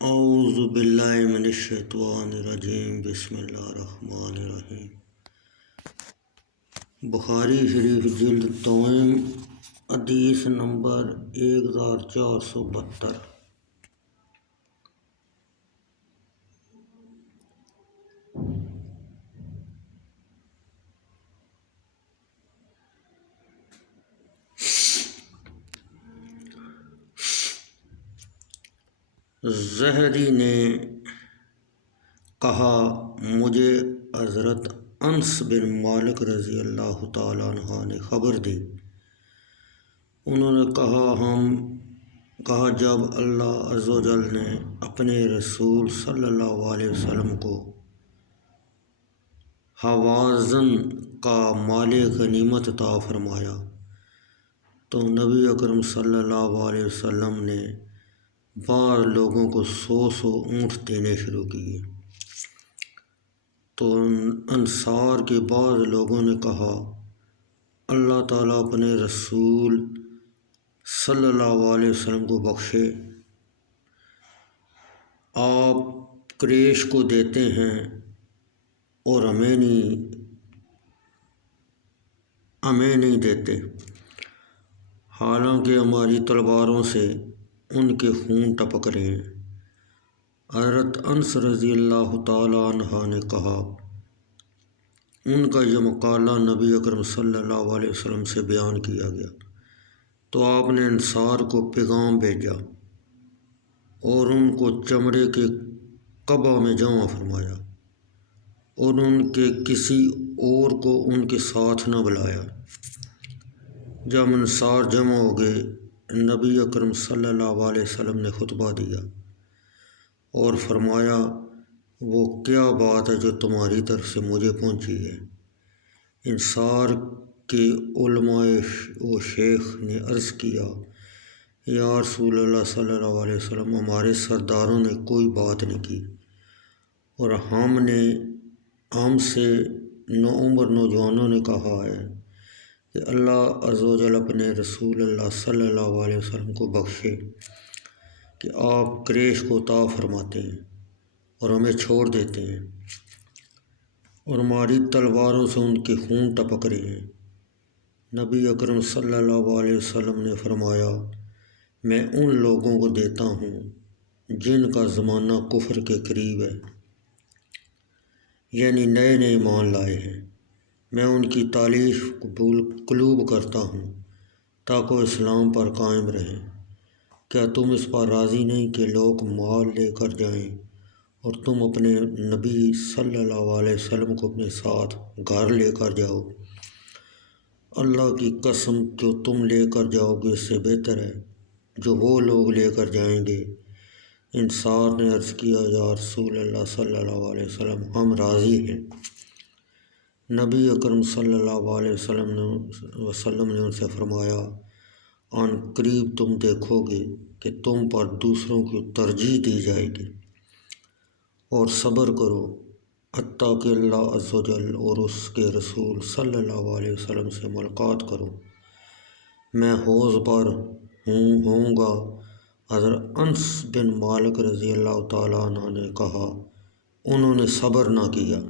اعوذ باللہ من الشیطان الرجیم، بسم اللہ الرحمن الرحیم۔ بخاری شریف جلد دوم، حدیث نمبر 1472۔ زہری نے کہا، مجھے حضرت انس بن مالک رضی اللہ تعالیٰ عنہ نے خبر دی۔ انہوں نے کہا جب اللہ عز و جل نے اپنے رسول صلی اللہ علیہ وسلم کو حوازن کا مال غنیمت عطا فرمایا تو نبی اکرم صلی اللہ علیہ وسلم نے بعض لوگوں کو 100 اونٹ دینے شروع کیے۔ تو انصار کے بعض لوگوں نے کہا، اللہ تعالیٰ اپنے رسول صلی اللہ علیہ وسلم کو بخشے، آپ قریش کو دیتے ہیں اور ہمیں نہیں دیتے، حالانکہ ہماری تلواروں سے ان کے خون ٹپک رہے ہیں۔ حضرت انس رضی اللہ تعالیٰ عنہ نے کہا، ان کا یہ مقالہ نبی اکرم صلی اللہ علیہ وسلم سے بیان کیا گیا تو آپ نے انصار کو پیغام بھیجا اور ان کو چمڑے کے قبہ میں جمع فرمایا اور ان کے کسی اور کو ان کے ساتھ نہ بلایا۔ جب انصار جمع ہو گئے، نبی اکرم صلی اللہ علیہ وسلم نے خطبہ دیا اور فرمایا، وہ کیا بات ہے جو تمہاری طرف سے مجھے پہنچی ہے؟ انصار کے علماء و شیخ نے عرض کیا، یا رسول اللہ صلی اللہ علیہ وسلم، ہمارے سرداروں نے کوئی بات نہیں کی اور ہم سے نوعمر نوجوانوں نے کہا ہے کہ اللہ عز و جل اپنے رسول اللہ صلی اللہ علیہ وسلم کو بخشے کہ آپ قریش کو عطا فرماتے ہیں اور ہمیں چھوڑ دیتے ہیں اور ہماری تلواروں سے ان کے خون ٹپک رہے ہیں۔ نبی اکرم صلی اللہ علیہ وسلم نے فرمایا، میں ان لوگوں کو دیتا ہوں جن کا زمانہ کفر کے قریب ہے، یعنی نئے ایمان لائے ہیں۔ میں ان کی تالیف قلوب کرتا ہوں تاکہ وہ اسلام پر قائم رہیں۔ کیا تم اس پر راضی نہیں کہ لوگ مال لے کر جائیں اور تم اپنے نبی صلی اللہ علیہ وسلم کو اپنے ساتھ گھر لے کر جاؤ؟ اللہ کی قسم، جو تم لے کر جاؤ گے اس سے بہتر ہے جو وہ لوگ لے کر جائیں گے۔ انصار نے عرض کیا، یا رسول اللہ صلی اللہ علیہ وسلم، ہم راضی ہیں۔ نبی اکرم صلی اللہ علیہ وسلم نے ان سے فرمایا، آن قریب تم دیکھو گے کہ تم پر دوسروں کی ترجیح دی جائے گی، اور صبر کرو حتیٰ کہ اللہ عز و جل اور اس کے رسول صلی اللہ علیہ وسلم سے ملاقات کرو۔ میں حوض پر ہوں گا۔ حضرت انس بن مالک رضی اللہ تعالیٰ عنہ نے کہا، انہوں نے صبر نہ کیا۔